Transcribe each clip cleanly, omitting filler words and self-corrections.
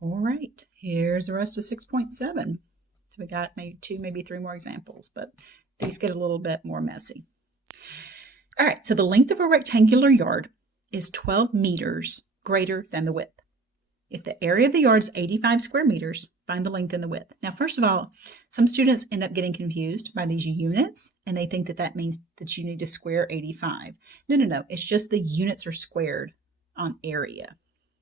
All right, here's the rest of 6.7. So we got maybe 2, maybe 3 more examples, but these get a little bit more messy. All right, so the length of a rectangular yard is 12 meters greater than the width. If the area of the yard is 85 square meters, find the length and the width. Now, first of all, some students end up getting confused by these units, and they think that that means that you need to square 85. No. It's just the units are squared on area,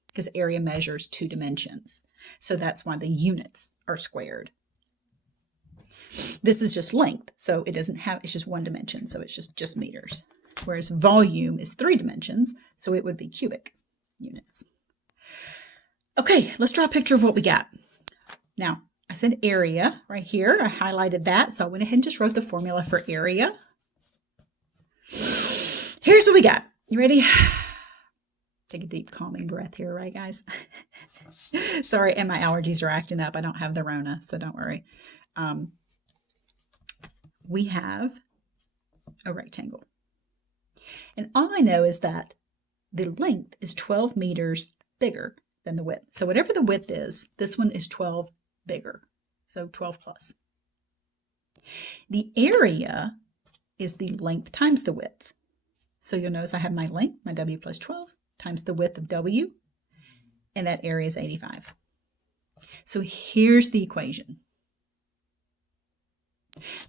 because area measures 2 dimensions. So that's why the units are squared. This is just length, so it doesn't have, it's just 1 dimension, so it's just meters. Whereas volume is 3 dimensions, so it would be cubic units. Okay, let's draw a picture of what we got. Now, I said area right here. I highlighted that, so I went ahead and just wrote the formula for area. Here's what we got. You ready? Take a deep calming breath here, right, guys? Sorry, and my allergies are acting up. I don't have the Rona, so don't worry. We have a rectangle. And all I know is that the length is 12 meters bigger than the width. So whatever the width is, this one is 12 bigger. So 12 plus. The area is the length times the width. So you'll notice I have my length, my W plus 12, times the width of W, and that area is 85. So here's the equation.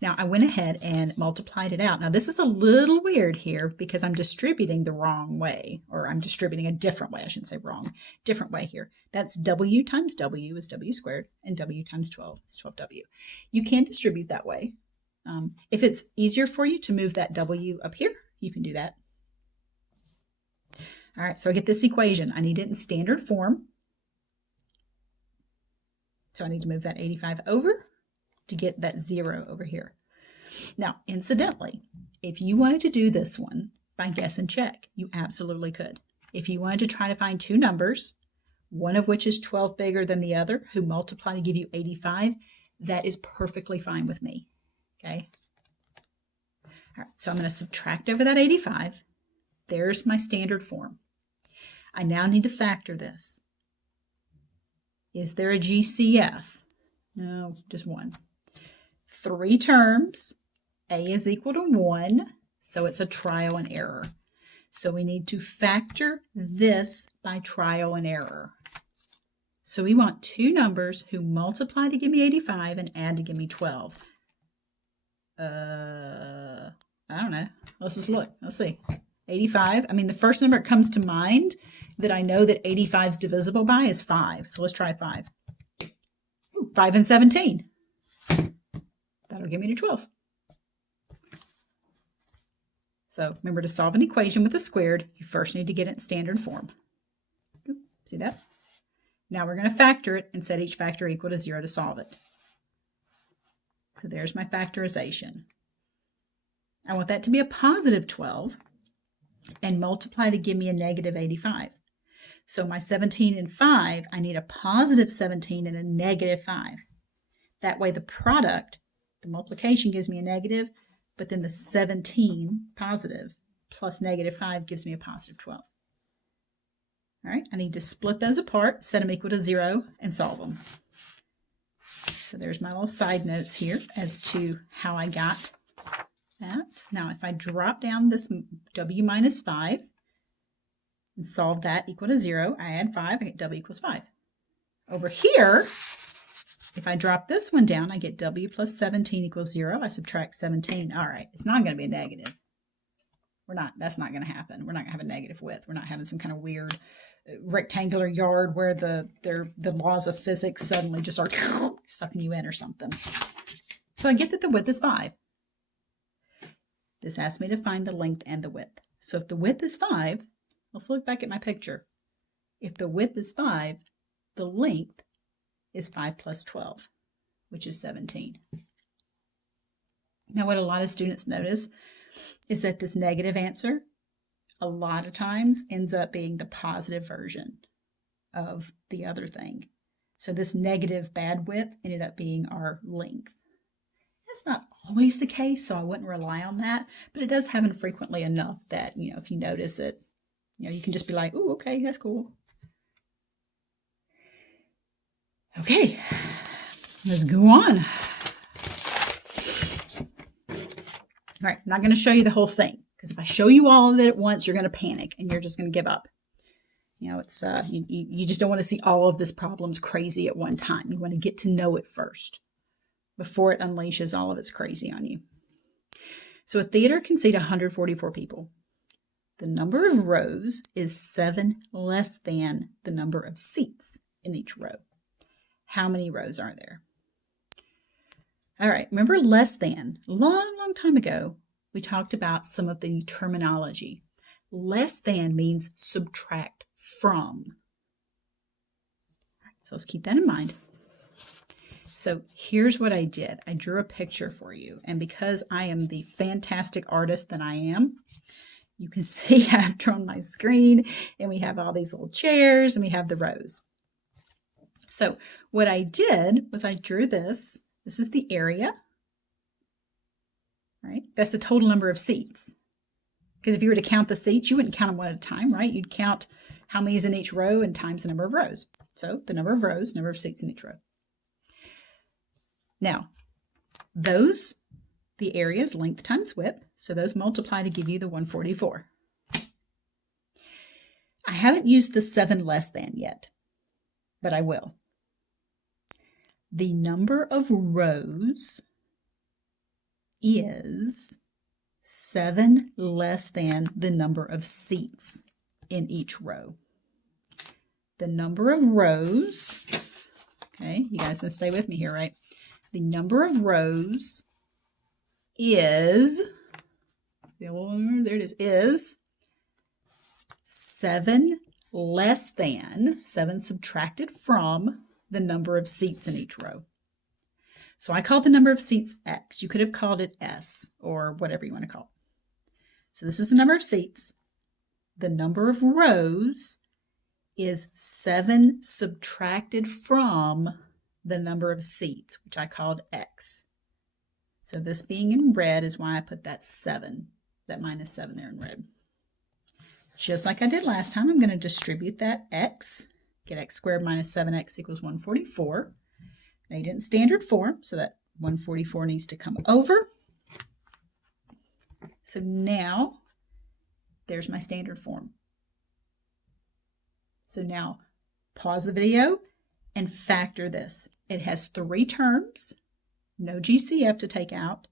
Now I went ahead and multiplied it out. Now this is a little weird here because I'm distributing the wrong way, or I'm distributing a different way. I shouldn't say wrong, different way here. That's W times W is W squared, and W times 12 is 12W. You can distribute that way. If it's easier for you to move that W up here, you can do that. All right, so I get this equation. I need it in standard form. So I need to move that 85 over to get that 0 over here. Now, incidentally, if you wanted to do this one by guess and check, you absolutely could. If you wanted to try to find 2 numbers, one of which is 12 bigger than the other, who multiply to give you 85, that is perfectly fine with me, okay? All right, so I'm going to subtract over that 85. There's my standard form. I now need to factor this. Is there a GCF? No, just 1. 3 terms, A is equal to 1, so it's a trial and error. So we need to factor this by trial and error. So we want 2 numbers who multiply to give me 85 and add to give me 12. I don't know. Let's just look. Let's see. 85. I mean, the first number that comes to mind that I know that 85 is divisible by is 5. So let's try 5. Ooh, 5 and 17. That'll give me to 12. So remember, to solve an equation with a squared, you first need to get it in standard form. See that? Now we're going to factor it and set each factor equal to 0 to solve it. So there's my factorization. I want that to be a positive 12 and multiply to give me a negative 85. So my 17 and 5, I need a positive 17 and a negative 5. That way the product, the multiplication, gives me a negative, but then the 17 positive plus negative 5 gives me a positive 12. All right, I need to split those apart, set them equal to 0, and solve them. So there's my little side notes here as to how I got that. Now if I drop down this W minus 5 and solve that equal to 0, I add 5, I get W equals 5. Over here, if I drop this one down, I get W plus 17 equals 0. I subtract 17. All right, it's not going to be a negative. That's not going to happen. We're not going to have a negative width. We're not having some kind of weird rectangular yard where the laws of physics suddenly just are sucking you in or something. So I get that the width is 5. This asks me to find the length and the width. So if the width is 5, let's look back at my picture. If the width is 5, the length is 5 plus 12, which is 17. Now what a lot of students notice is that this negative answer a lot of times ends up being the positive version of the other thing. So this negative bad width ended up being our length. That's not always the case, so I wouldn't rely on that, but it does happen frequently enough that, if you notice it, you can just be like, "Ooh, okay, that's cool." Okay, let's go on. All right, I'm not going to show you the whole thing, because if I show you all of it at once, you're going to panic and you're just going to give up. You know, it's you just don't want to see all of this problem's crazy at one time. You want to get to know it first before it unleashes all of its crazy on you. So a theater can seat 144 people. The number of rows is 7 less than the number of seats in each row. How many rows are there? All right, remember less than? Long time ago, we talked about some of the terminology. Less than means subtract from. So let's keep that in mind. So here's what I did. I drew a picture for you. And because I am the fantastic artist that I am, you can see I've drawn my screen and we have all these little chairs and we have the rows. So what I did was I drew this. This is the area, right? That's the total number of seats. Because if you were to count the seats, you wouldn't count them one at a time, right? You'd count how many is in each row and times the number of rows. So the number of rows, number of seats in each row. Now, the area is length times width, so those multiply to give you the 144. I haven't used the 7 less than yet, but I will. The number of rows is 7 less than the number of seats in each row. The number of rows, okay, you guys can stay with me here, right? The number of rows is, there it is 7 less than, 7 subtracted from the number of seats in each row. So I called the number of seats X. You could have called it S or whatever you want to call it. So this is the number of seats. The number of rows is 7 subtracted from the number of seats, which I called X. So this being in red is why I put that 7, that minus 7 there in red. Just like I did last time, I'm going to distribute that X, get X squared minus 7X equals 144. Now you didn't standard form, so that 144 needs to come over. So now there's my standard form. So now pause the video and factor this. It has 3 terms, no GCF to take out,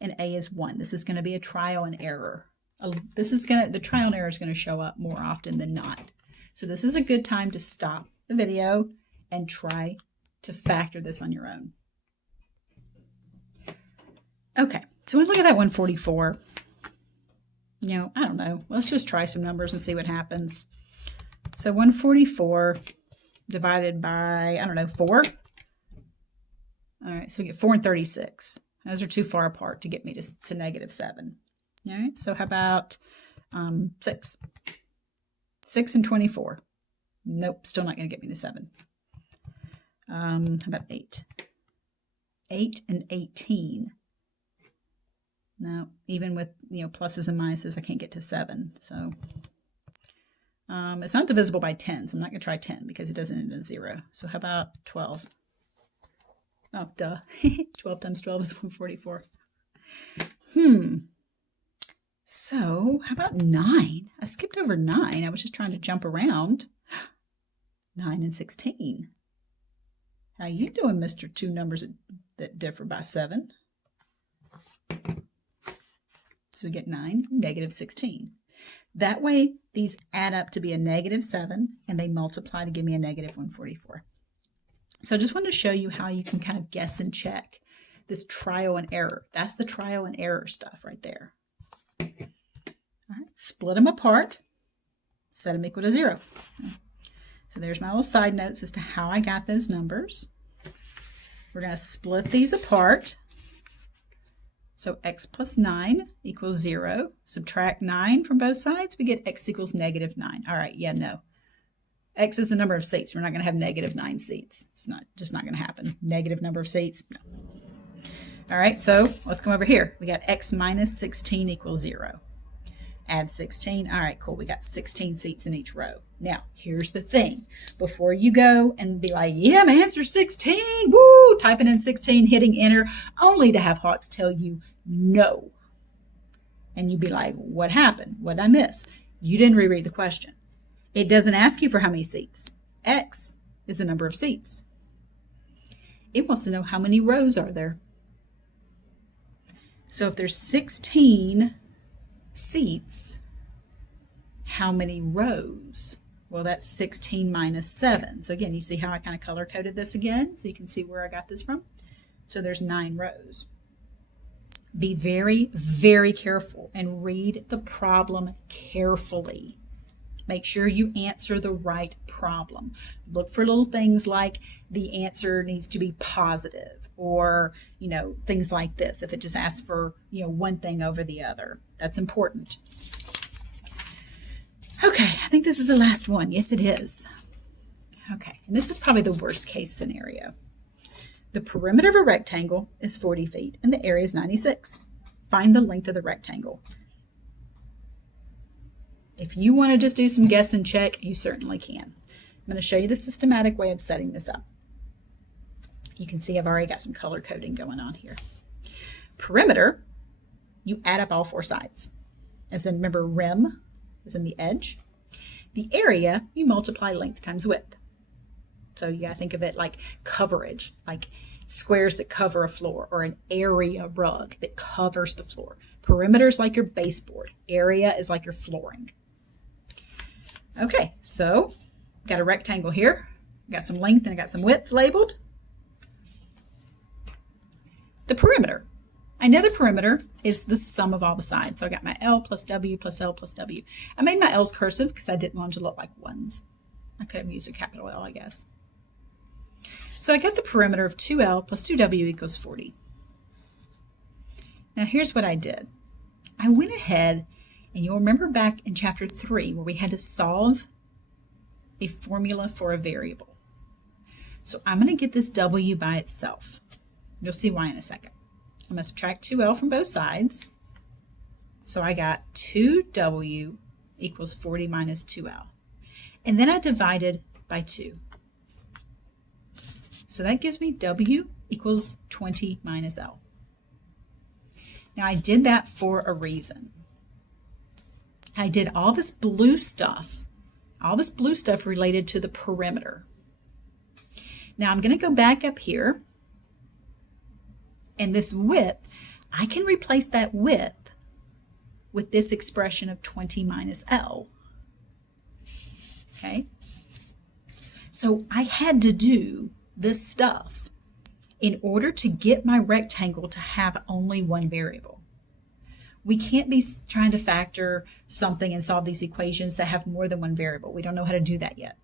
and A is 1. This is going to be a trial and error. The trial and error is going to show up more often than not. So this is a good time to stop the video and try to factor this on your own. Okay, so when we look at that 144, you know, I don't know. Let's just try some numbers and see what happens. So 144 divided by, I don't know, 4. All right, so we get 4 and 36. Those are too far apart to get me to negative 7. All right, so how about 6? 6 and 24. Nope, still not going to get me to 7. How about 8? 8 and 18. No, even with, you know, pluses and minuses, I can't get to 7. So it's not divisible by 10, so I'm not going to try 10 because it doesn't end in 0. So how about 12? Oh, duh. 12 times 12 is 144. So how about 9? I skipped over 9. I was just trying to jump around. 9 and 16. How you doing, Mr. Two numbers that differ by 7? So we get 9, negative 16. That way, these add up to be a negative 7, and they multiply to give me a negative 144. So I just wanted to show you how you can kind of guess and check this trial and error. That's the trial and error stuff right there. All right, split them apart, set them equal to 0. So there's my little side notes as to how I got those numbers. We're going to split these apart. So x plus 9 equals 0. Subtract 9 from both sides, we get x equals negative 9. All right, yeah, no. X is the number of seats. We're not going to have negative 9 seats. It's just not going to happen. Negative number of seats, no. All right, so let's come over here. We got x minus 16 equals 0. Add 16. All right, cool. We got 16 seats in each row. Now, here's the thing. Before you go and be like, yeah, my answer's 16, woo, typing in 16, hitting enter, only to have Hawks tell you no. And you'd be like, what happened? What did I miss? You didn't reread the question. It doesn't ask you for how many seats. X is the number of seats. It wants to know how many rows are there. So if there's 16 seats, how many rows? Well, that's 16 minus 7. So again, you see how I kind of color-coded this again? So you can see where I got this from. So there's 9 rows. Be very, very careful and read the problem carefully. Make sure you answer the right problem. Look for little things like the answer needs to be positive, or, things like this. If it just asks for, one thing over the other, that's important. Okay, I think this is the last one. Yes, it is. Okay, and this is probably the worst case scenario. The perimeter of a rectangle is 40 feet and the area is 96. Find the length of the rectangle. If you want to just do some guess and check, you certainly can. I'm going to show you the systematic way of setting this up. You can see I've already got some color coding going on here. Perimeter, you add up all 4 sides. As in, remember, rim is in the edge. The area, you multiply length times width. So you gotta think of it like coverage, like squares that cover a floor, or an area rug that covers the floor. Perimeter is like your baseboard. Area is like your flooring. Okay, so got a rectangle here. Got some length and I got some width labeled. The perimeter. I know the perimeter is the sum of all the sides. So I got my L plus W plus L plus W. I made my L's cursive because I didn't want them to look like ones. I could have used a capital L, I guess. So I get the perimeter of 2L plus 2W equals 40. Now here's what I did. I went ahead, and you'll remember back in chapter 3 where we had to solve a formula for a variable. So I'm going to get this W by itself. You'll see why in a second. I'm going to subtract 2L from both sides. So I got 2W equals 40 minus 2L. And then I divided by 2. So that gives me W equals 20 minus L. Now I did that for a reason. I did all this blue stuff related to the perimeter. Now I'm going to go back up here, and this width, I can replace that width with this expression of 20 minus L. Okay? So I had to do this stuff in order to get my rectangle to have only one variable. We can't be trying to factor something and solve these equations that have more than one variable. We don't know how to do that yet.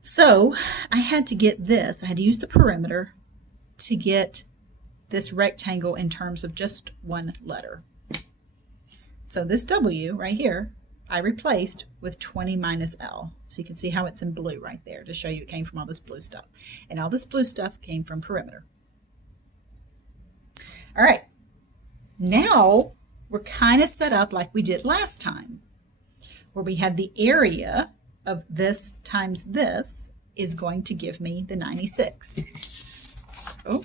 So I had to get this. I had to use the perimeter to get this rectangle in terms of just one letter. So this W right here, I replaced with 20 minus L. So you can see how it's in blue right there to show you it came from all this blue stuff. And all this blue stuff came from perimeter. All right. Now we're kind of set up like we did last time, where we had the area of this times this is going to give me the 96. So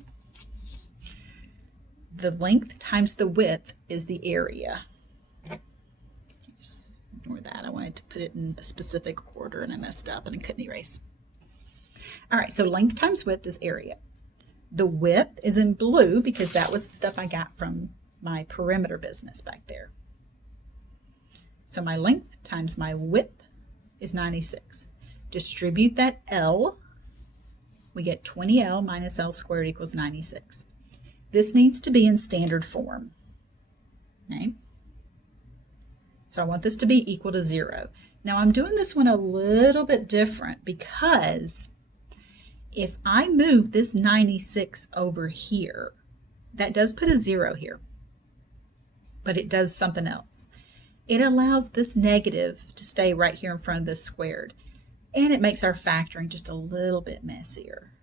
the length times the width is the area. Ignore that. I wanted to put it in a specific order and I messed up and I couldn't erase. All right, so length times width is area. The width is in blue because that was the stuff I got from my perimeter business back there. So my length times my width is 96. Distribute that L. We get 20L minus L squared equals 96. This needs to be in standard form. Okay? So I want this to be equal to 0. Now I'm doing this one a little bit different because if I move this 96 over here, that does put a 0 here, but it does something else. It allows this negative to stay right here in front of this squared, and it makes our factoring just a little bit messier,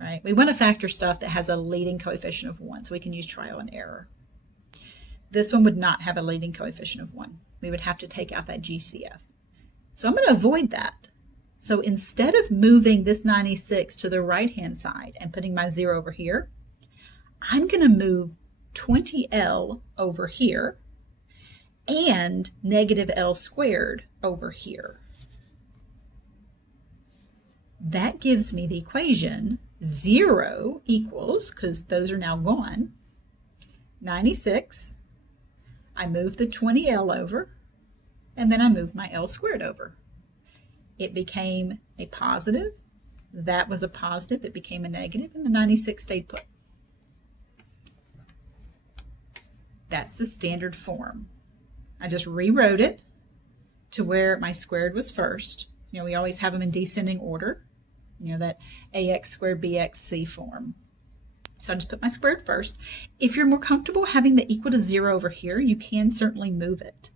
right? We want to factor stuff that has a leading coefficient of 1, so we can use trial and error. This one would not have a leading coefficient of 1. We would have to take out that GCF. So I'm going to avoid that. So instead of moving this 96 to the right-hand side and putting my 0 over here, I'm going to move 20L over here and negative L squared over here. That gives me the equation 0 equals, because those are now gone, 96. I move the 20L over, and then I move my L squared over. It became a positive. That was a positive. It became a negative, and the 96 stayed put. That's the standard form. I just rewrote it to where my squared was first. You know, we always have them in descending order. You know, that ax squared bx c form. So I just put my squared first. If you're more comfortable having the equal to 0 over here, you can certainly move it.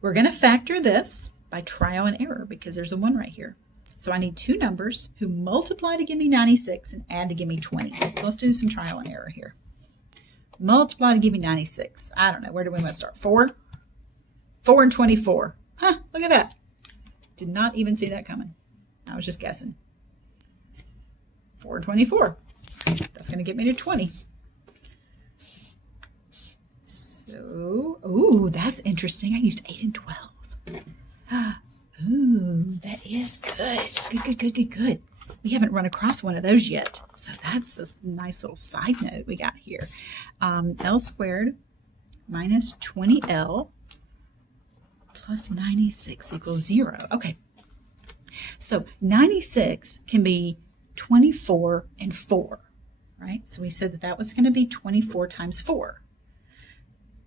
We're going to factor this by trial and error because there's a 1 right here. So I need two numbers who multiply to give me 96 and add to give me 20. So let's do some trial and error here. Multiply to give me 96. I don't know. Where do we want to start? 4? 4 and 24. Huh, look at that. Did not even see that coming. I was just guessing. 4 and 24. That's going to get me to 20. So, ooh, that's interesting. I used 8 and 12. Ooh, that is good. Good. We haven't run across one of those yet. So that's a nice little side note we got here. L squared minus 20L plus 96 equals 0. Okay. So 96 can be 24 and 4, right? So we said that that was going to be 24 times 4.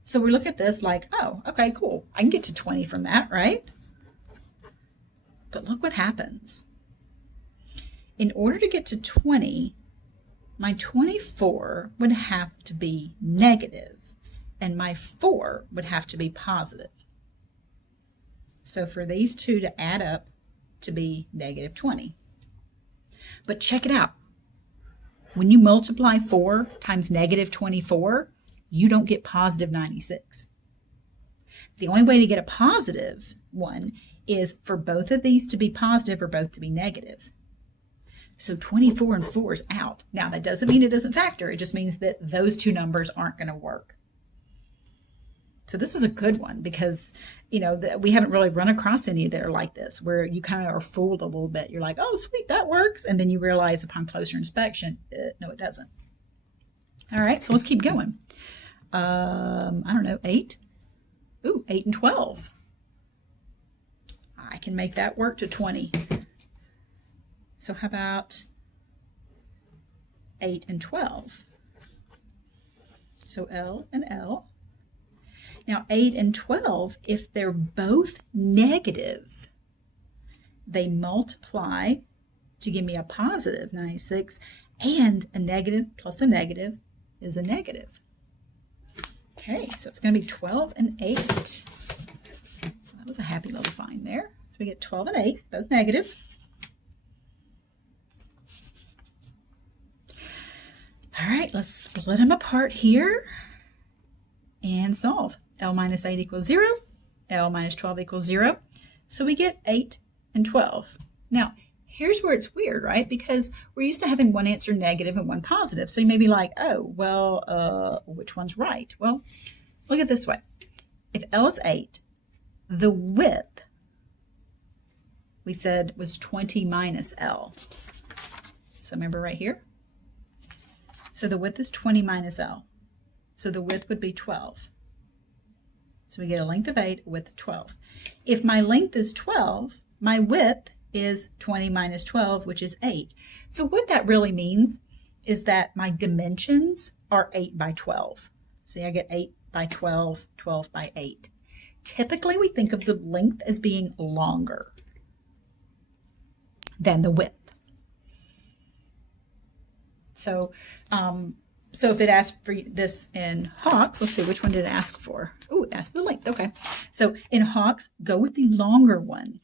So we look at this like, oh, okay, cool. I can get to 20 from that, right? But look what happens. In order to get to 20, my 24 would have to be negative, and my 4 would have to be positive. So for these two to add up to be negative 20. But check it out. When you multiply 4 times negative 24, you don't get positive 96. The only way to get a positive one is for both of these to be positive or both to be negative. So 24 and 4 is out. Now, that doesn't mean it doesn't factor. It just means that those two numbers aren't going to work. So this is a good one because, you know, we haven't really run across any that are like this, where you kind of are fooled a little bit. You're like, oh, sweet, that works. And then you realize upon closer inspection, no, it doesn't. All right, so let's keep going. I don't know, 8. Ooh, 8 and 12. I can make that work to 20. So how about 8 and 12? So L and L. Now 8 and 12, if they're both negative, they multiply to give me a positive 96, and a negative plus a negative is a negative. Okay, so it's going to be 12 and 8. That was a happy little find there. So we get 12 and 8, both negative. All right, let's split them apart here and solve. L minus 8 equals 0. L minus 12 equals 0. So we get 8 and 12. Now, here's where it's weird, right? Because we're used to having one answer negative and one positive. So you may be like, oh, well, which one's right? Well, look at it this way. If L is 8, the width, we said, was 20 minus L. So remember right here? So the width is 20 minus L. So the width would be 12. So we get a length of 8, a width of 12. If my length is 12, my width is 20 minus 12, which is 8. So what that really means is that my dimensions are 8 by 12. See, I get 8 by 12, 12 by 8. Typically, we think of the length as being longer than the width. So, so if it asked for this in Hawks, let's see, which one did it ask for? Oh, it asked for the length. Okay. So in Hawks, go with the longer one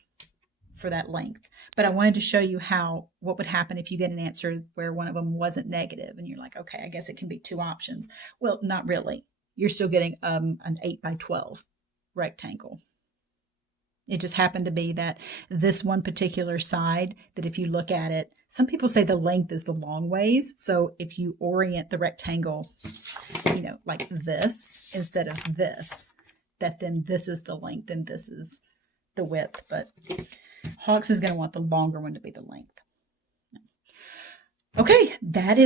for that length. But I wanted to show you what would happen if you get an answer where one of them wasn't negative and you're like, okay, I guess it can be two options. Well, not really. You're still getting an 8 by 12 rectangle. It just happened to be that this one particular side, that if you look at it, some people say the length is the long ways. So if you orient the rectangle, like this instead of this, that then this is the length and this is the width. But Hawks is going to want the longer one to be the length. Okay, that is